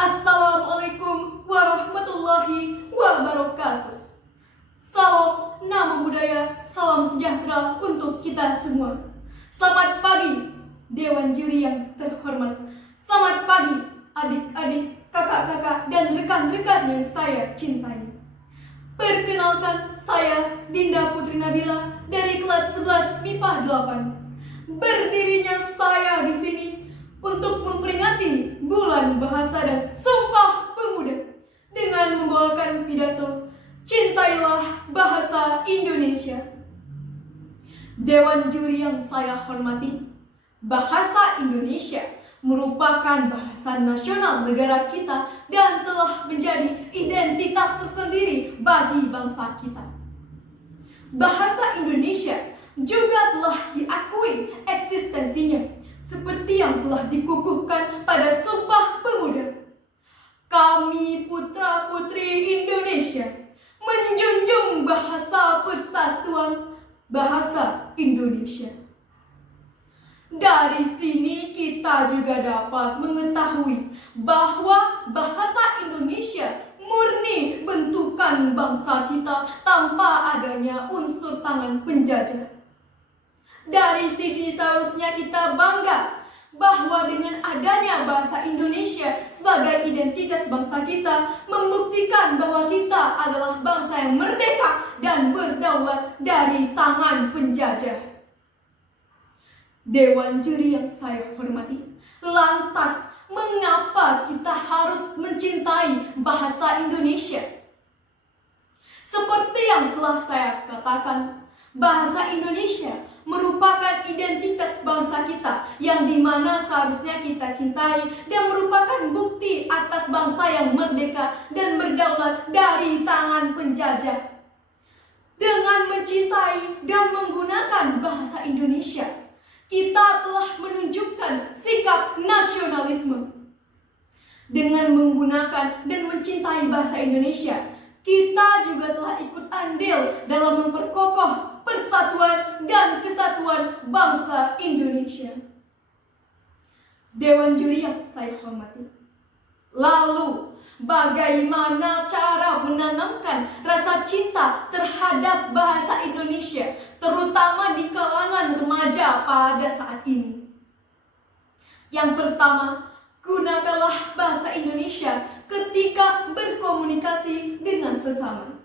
Assalamualaikum warahmatullahi wabarakatuh. Salam nama budaya, salam sejahtera untuk kita semua. Selamat pagi Dewan Juri yang terhormat. Selamat pagi adik-adik, kakak-kakak, dan rekan-rekan yang saya cintai. Perkenalkan, saya Dinda Putri Nabila dari kelas 11 MIPA 8. Berdirinya saya di sini untuk memperingati Bulan Bahasa dan Sumpah Pemuda dengan membawakan pidato Cintailah Bahasa Indonesia. Dewan juri yang saya hormati, bahasa Indonesia merupakan bahasa nasional negara kita dan telah menjadi identitas tersendiri bagi bangsa kita. Bahasa Indonesia juga telah diakui eksistensinya seperti yang telah dikukuhkan pada Sumpah Pemuda. Kami putra-putri Indonesia menjunjung bahasa persatuan, bahasa Indonesia. Dari sini kita juga dapat mengetahui bahwa bahasa Indonesia murni bentukan bangsa kita tanpa adanya unsur tangan penjajah. Dari sini seharusnya kita bangga bahwa dengan adanya bahasa Indonesia sebagai identitas bangsa kita membuktikan bahwa kita adalah bangsa yang merdeka dan berdaulat dari tangan penjajah. Dewan juri yang saya hormati, lantas mengapa kita harus mencintai bahasa Indonesia? Seperti yang telah saya katakan, bahasa Indonesia merupakan identitas bangsa kita yang dimana seharusnya kita cintai dan merupakan bukti atas bangsa yang merdeka dan berdaulat dari tangan penjajah. Dengan mencintai dan menggunakan bahasa Indonesia, kita telah menunjukkan sikap nasionalisme. Dengan menggunakan dan mencintai bahasa Indonesia, kita juga telah ikut andil dalam memperkokoh persatuan dan kesatuan bangsa Indonesia. Dewan juri yang saya hormati, lalu bagaimana cara menanamkan rasa cinta terhadap bahasa Indonesia, terutama di kalangan remaja pada saat ini? Yang pertama, gunakanlah bahasa Indonesia ketika berkomunikasi dengan sesama.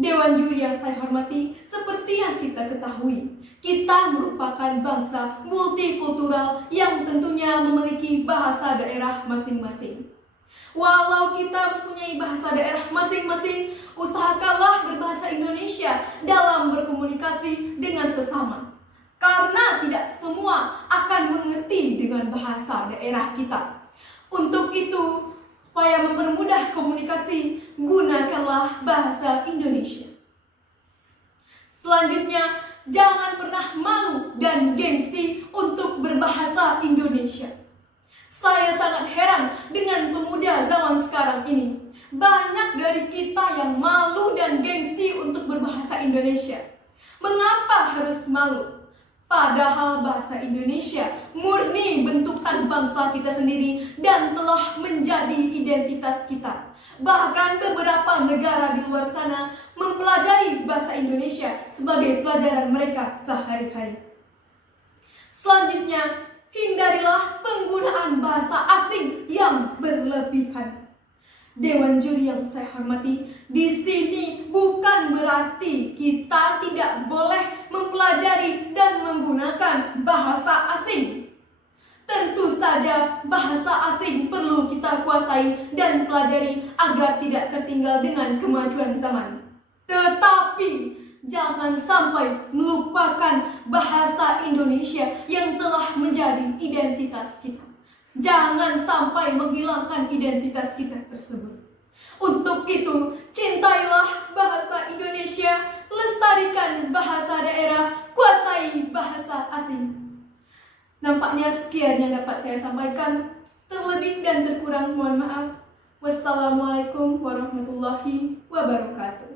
Dewan juri yang saya hormati, seperti yang kita ketahui, kita merupakan bangsa multikultural yang tentunya memiliki bahasa daerah masing-masing. Walau kita mempunyai bahasa daerah masing-masing, usahakanlah berbahasa Indonesia dalam berkomunikasi dengan sesama. Karena tidak semua akan mengerti dengan bahasa daerah kita. Untuk itu, supaya mempermudah komunikasi, gunakanlah bahasa Indonesia. Selanjutnya, jangan pernah malu dan gengsi untuk berbahasa Indonesia. Saya sangat heran dengan pemuda zaman sekarang ini. Banyak dari kita yang malu dan gengsi untuk berbahasa Indonesia. Mengapa harus malu? Padahal bahasa Indonesia murni bentukan bangsa kita sendiri dan telah menjadi identitas kita. Bahkan beberapa negara di luar sana mempelajari bahasa Indonesia sebagai pelajaran mereka sehari-hari. Selanjutnya, hindarilah penggunaan bahasa asing yang berlebihan. Dewan juri yang saya hormati, di sini bukan berarti kita tidak boleh mempelajari dan menggunakan bahasa asing. Tentu saja bahasa asing perlu kita kuasai dan pelajari agar tidak tertinggal dengan kemajuan zaman. Tetapi jangan sampai melupakan bahasa Indonesia yang telah menjadi identitas kita. Jangan sampai menghilangkan identitas kita tersebut. Untuk itu, cintailah bahasa Indonesia, lestarikan bahasa daerah, kuasai bahasa asing. Nampaknya sekian yang dapat saya sampaikan. Terlebih dan terkurang mohon maaf. Wassalamualaikum warahmatullahi wabarakatuh.